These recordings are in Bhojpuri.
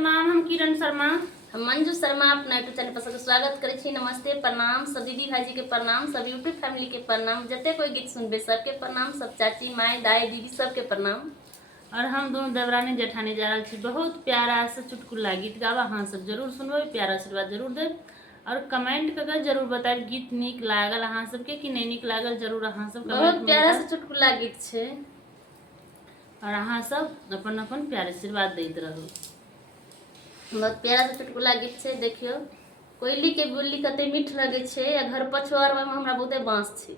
प्रणाम। हम किरण शर्मा, हम मंजू शर्मा अपना यूट्यूब चैनल पर सबके स्वागत करे छी। नमस्ते, प्रणाम। सब दीदी भाई जी के प्रणाम, सब यूट्यूब फैमिली के प्रणाम, जते कोई गीत सुनबे सबके प्रणाम, सब चाची माई दाई दीदी सबके प्रणाम। और हम दोनों देवरानी जेठानी जा रहा छी बहुत प्यारा से चुटकुला गीत गावा। हाँ सब जरूर सुनबे, प्यारा आशीर्वाद जरूर दे और कमेंट करके जरूर बताए गीत निक लागल अहाँ सबके कि नहीं निक लागल। जरूर अहाँ सब बहुत प्यारा से चुटकुला गीत छे और अहाँ सब अपन अपन प्यार आशीर्वाद दैत रहू। बहुत प्यारा से चुटकुला गीत छे। देखियो, कोयली के बोली कते मीठ लगे छे या घर पछुआर में हमरा बहुते बांस छे,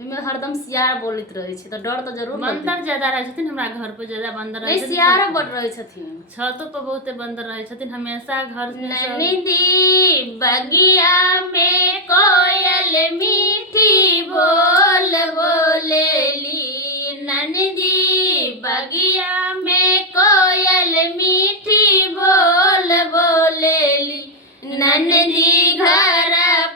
में हरदम सियार बोलत रहे छे, तो डर तो जरूर बंदर ज्यादा रहे छथिन। हमरा घर पे ज्यादा बंदर रहे छथिन, सियार बड़ रहे छथिन। छतों पर बहुते बंदर रहे छथिन हमेशा घर में। नैनीदी बगिया में कोयल मीठी बोल बोलेली, नैनीदी बगिया में कोयल मीठी बोल बोलेली, नैनीदी घर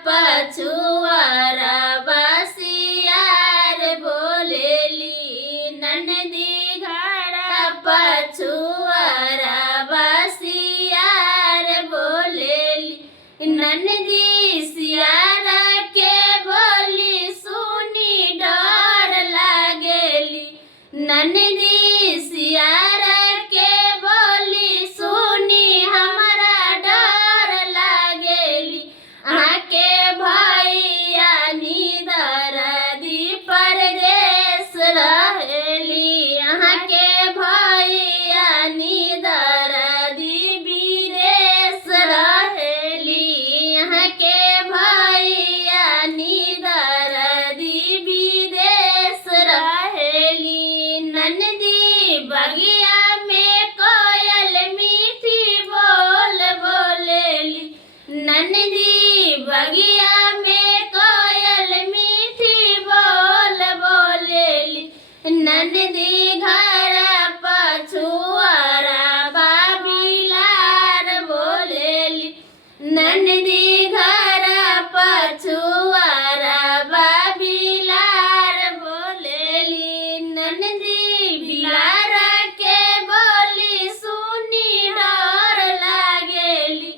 पछुआरा बसियार बोलेली, नैनीदी घर पछुआरा बसियार बोलेली, नैनीदी सियारा के बोली सुनी डर लागेली, नैनीदी सियारा के बोली सुनी हमरा डर लागेली, आके भैया निदरदी परदेश रहेली, आके भैया निदरदी विदेश रहेली, आके भैया निदरदी विदेश रहेली, नैनीदी बगिया में कोयल मीठी बोल बोलेली, नैनीदी बगिया में कोयल मीठी बोल बोलेली, नैनीदी घर पछुआरा बाबिलार बोलेली, नैनीदी घर पछुआरा बाबिलार बोलेली, नैनीदी बिलार के बोली सुनी डर लागेली,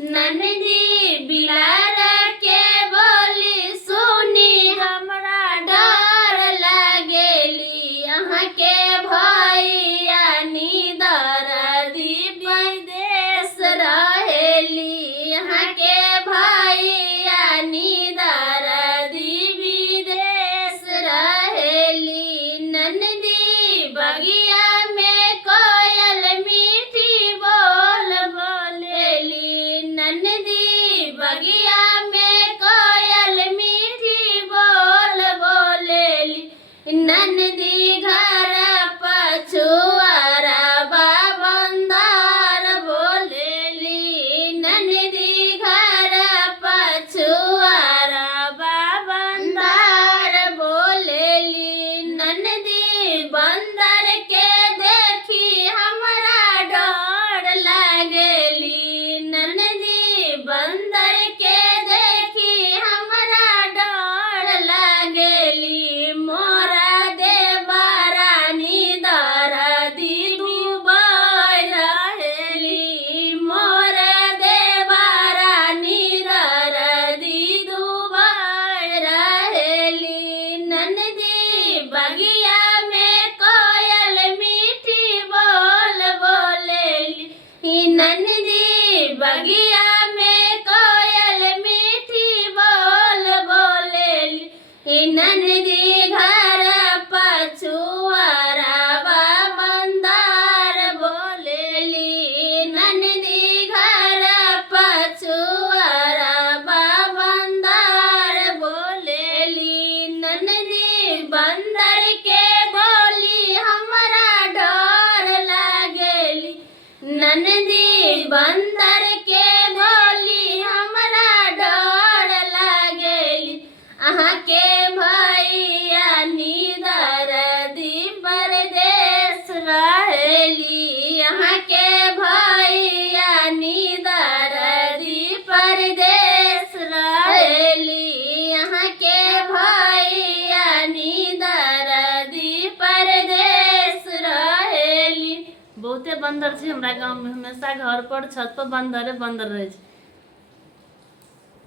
नैनीदी बिलार के बोली सुनी हमरा डर लागेली, अहाँ के भैया निदरदी विदेश रहेली, अहाँ के भैया निदरदी विदेश रहेली, नैनीदी बगिया में कोयल मीठी बोल बोलेली, नैनीदी बगिया में कोयल मीठी बोल बोलेली, नैनीदी घर पछुआरा बंदर बोलेली, नैनीदी घर पछुआरा बंदर बोलेली, नैनीदी बंदर के देखी हमरा डर लागेली, नैनीदी बंदर के देखी हमरा डर लागेली, मोरा देवरा निदरदी डूबल रहेली, मोरा देवरा निदरदी डूबल रहेली, नैनीदी बगिया में कोयल मीठी बोल बोलेली, नैनीदी बगिया में कोयल मीठी बोल बोलेली, नैनीदी घर पछुआरा बंदर बोलेली, नैनीदी घर पछुआरा बंदर बोलेली, नैनीदी बंदर के बोली हमरा डर लागेली, नैनीदी बंदर के बोली हमरा डर लागेली, अहाँ के भैया निदरदी परदेश रहेली, अहाँ के भैया निदरदी परदेश रहेली, अहाँ के भैया निदरदी परदेश रहेली। बहुते बंदर छै हमरा गाँव में, हमेशा घर पर छत पर बंदरे बंदर रहे छै।